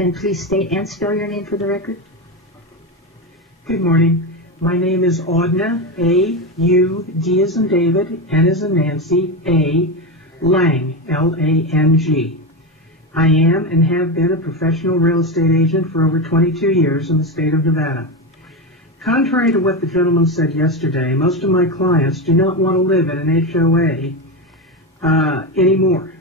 And please state and spell your name for the record. Good morning. My name is Audna, A-U-D as in David, N as in Nancy, A, Lang, L-A-N-G. I am and have been a professional real estate agent for over 22 years in the state of Nevada. Contrary to what the gentleman said yesterday, most of my clients do not want to live in an HOA anymore.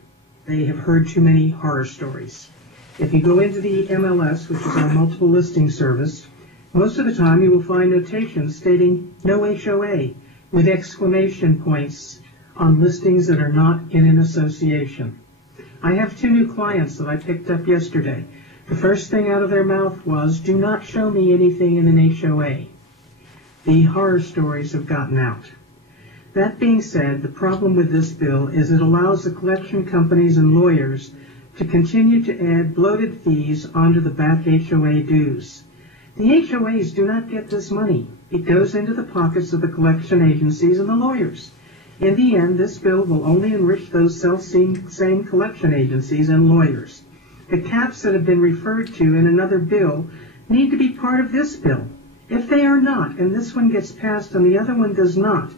They have heard too many horror stories. If you go into the MLS, which is our multiple listing service, most of the time you will find notations stating no HOA with exclamation points on listings that are not in an association. I have 2 new clients that I picked up yesterday. The first thing out of their mouth was, do not show me anything in an HOA. The horror stories have gotten out. That being said, the problem with this bill is it allows the collection companies and lawyers to continue to add bloated fees onto the back HOA dues. The HOAs do not get this money. It goes into the pockets of the collection agencies and the lawyers. In the end, this bill will only enrich those self-same collection agencies and lawyers. The caps that have been referred to in another bill need to be part of this bill. If they are not, and this one gets passed and the other one does not,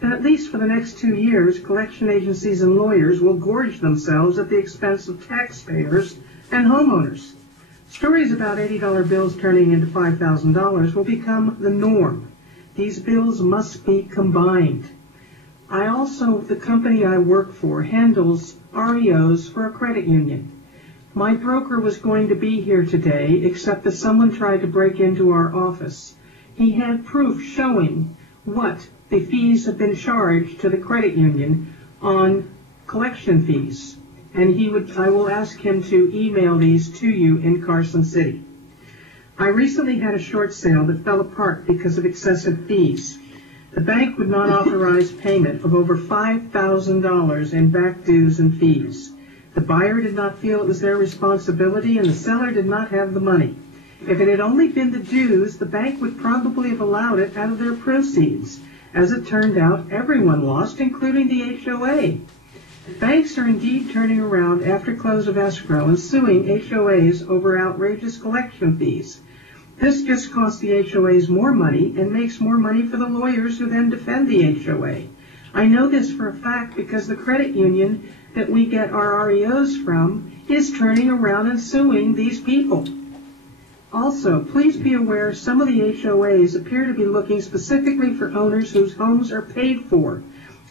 then at least for the next 2 years, collection agencies and lawyers will gorge themselves at the expense of taxpayers and homeowners. Stories about $80 bills turning into $5,000 will become the norm. These bills must be combined. The company I work for handles REOs for a credit union. My broker was going to be here today, except that someone tried to break into our office. He had proof showing what the fees have been charged to the credit union on collection fees. And I will ask him to email these to you in Carson City. I recently had a short sale that fell apart because of excessive fees. The bank would not authorize payment of over $5,000 in back dues and fees. The buyer did not feel it was their responsibility, and the seller did not have the money. If it had only been the dues, the bank would probably have allowed it out of their proceeds. As it turned out, everyone lost, including the HOA. Banks are indeed turning around after close of escrow and suing HOAs over outrageous collection fees. This just costs the HOAs more money and makes more money for the lawyers who then defend the HOA. I know this for a fact because the credit union that we get our REOs from is turning around and suing these people. Also, please be aware some of the HOAs appear to be looking specifically for owners whose homes are paid for.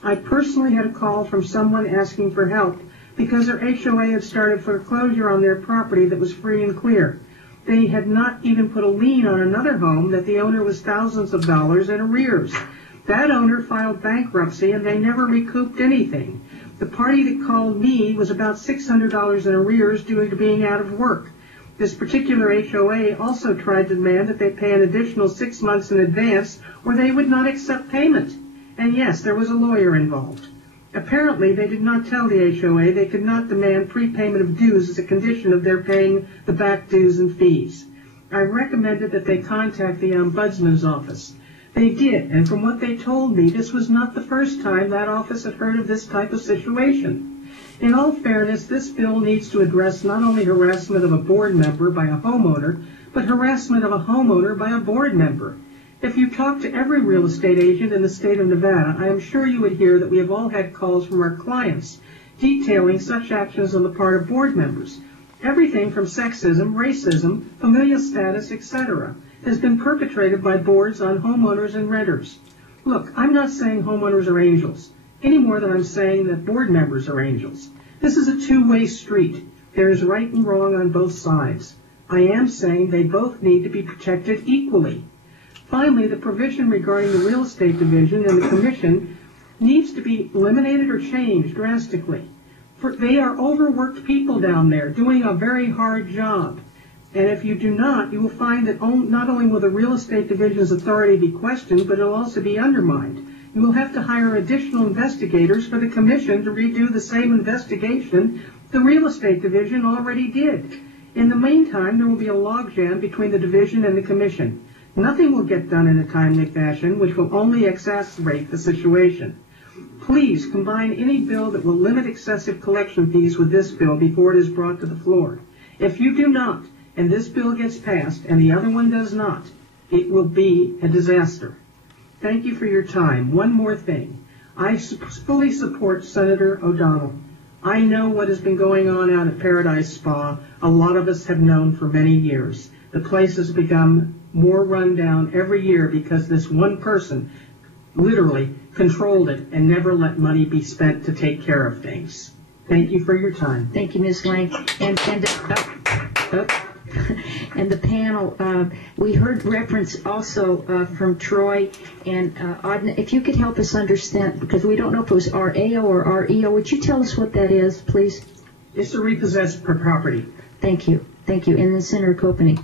I personally had a call from someone asking for help because their HOA had started foreclosure on their property that was free and clear. They had not even put a lien on another home that the owner was thousands of dollars in arrears. That owner filed bankruptcy and they never recouped anything. The party that called me was about $600 in arrears due to being out of work. This particular HOA also tried to demand that they pay an additional 6 months in advance or they would not accept payment. And yes, there was a lawyer involved. Apparently, they did not tell the HOA they could not demand prepayment of dues as a condition of their paying the back dues and fees. I recommended that they contact the Ombudsman's office. They did, and from what they told me, this was not the first time that office had heard of this type of situation. In all fairness, this bill needs to address not only harassment of a board member by a homeowner, but harassment of a homeowner by a board member. If you talk to every real estate agent in the state of Nevada, I am sure you would hear that we have all had calls from our clients detailing such actions on the part of board members. Everything from sexism, racism, familial status, etc. has been perpetrated by boards on homeowners and renters. Look, I'm not saying homeowners are angels, any more than I'm saying that board members are angels. This is a two-way street. There is right and wrong on both sides. I am saying they both need to be protected equally. Finally, the provision regarding the real estate division and the commission needs to be eliminated or changed drastically. They are overworked people down there doing a very hard job. And if you do not, you will find that not only will the real estate division's authority be questioned, but it will also be undermined. You will have to hire additional investigators for the commission to redo the same investigation the real estate division already did. In the meantime, there will be a logjam between the division and the commission. Nothing will get done in a timely fashion, which will only exacerbate the situation. Please combine any bill that will limit excessive collection fees with this bill before it is brought to the floor. If you do not, and this bill gets passed and the other one does not, it will be a disaster. Thank you for your time. One more thing. I fully support Senator O'Donnell. I know what has been going on out at Paradise Spa. A lot of us have known for many years. The place has become more run down every year because this one person literally controlled it and never let money be spent to take care of things. Thank you for your time. Thank you, Ms. Lang. And the panel, we heard reference also from Troy and Adna. If you could help us understand, because we don't know if it was RAO or REO, would you tell us what that is, please? It's a repossessed property. Thank you. Thank you. And then Senator Koenig.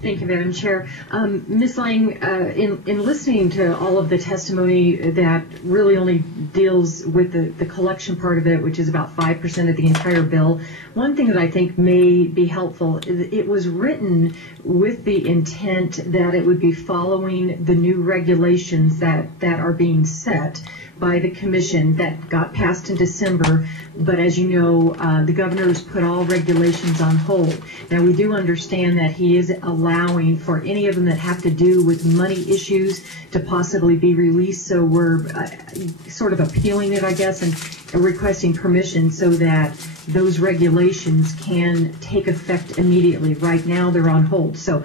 Thank you, Madam Chair. Ms. Lang, in listening to all of the testimony that really only deals with the collection part of it, which is about 5% of the entire bill, one thing that I think may be helpful is it was written with the intent that it would be following the new regulations that are being set by the commission that got passed in December, but as you know, the governor has put all regulations on hold. Now, we do understand that he is allowing for any of them that have to do with money issues to possibly be released, so we're sort of appealing it, I guess, and requesting permission so that those regulations can take effect immediately. Right now, they're on hold. So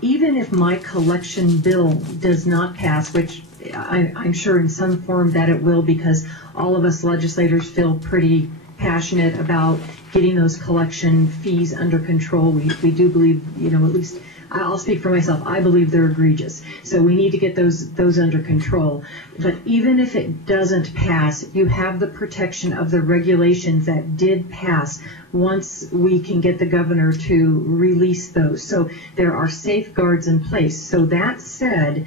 even if my collection bill does not pass, which I'm sure in some form that it will, because all of us legislators feel pretty passionate about getting those collection fees under control. We do believe, at least I'll speak for myself, I believe they're egregious. So we need to get those under control. But even if it doesn't pass, you have the protection of the regulations that did pass once we can get the governor to release those. So there are safeguards in place. So that said,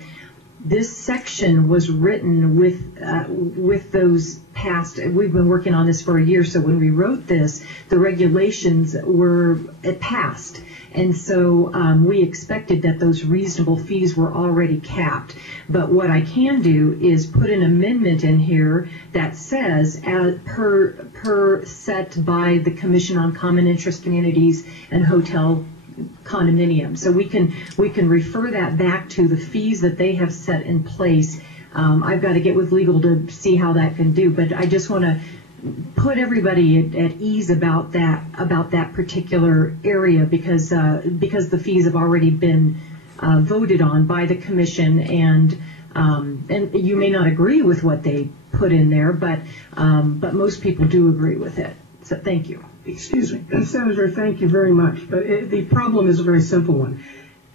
this section was written with those passed. We've been working on this for a year, so when we wrote this, the regulations were passed. And so we expected that those reasonable fees were already capped. But what I can do is put an amendment in here that says, per set by the Commission on Common Interest Communities and Hotel Condominium. So we can refer that back to the fees that they have set in place. I've got to get with legal to see how that can do, but I just want to put everybody at ease about that particular area, because the fees have already been voted on by the commission, and you may not agree with what they put in there, but most people do agree with it. So thank you. Excuse me, Senator, thank you very much. But the problem is a very simple one.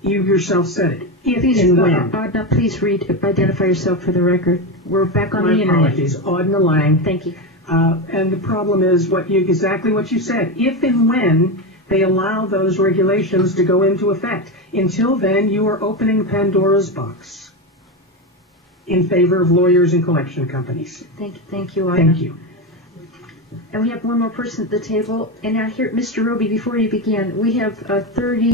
You yourself said it. If and when. Now please identify yourself for the record. We're back on the internet. My apologies. Adna Lang. Thank you. And the problem is exactly what you said. If and when they allow those regulations to go into effect. Until then, you are opening Pandora's box in favor of lawyers and collection companies. Thank you, Adna. Thank you. And we have one more person at the table. And now here, Mr. Roby, before you begin, we have 30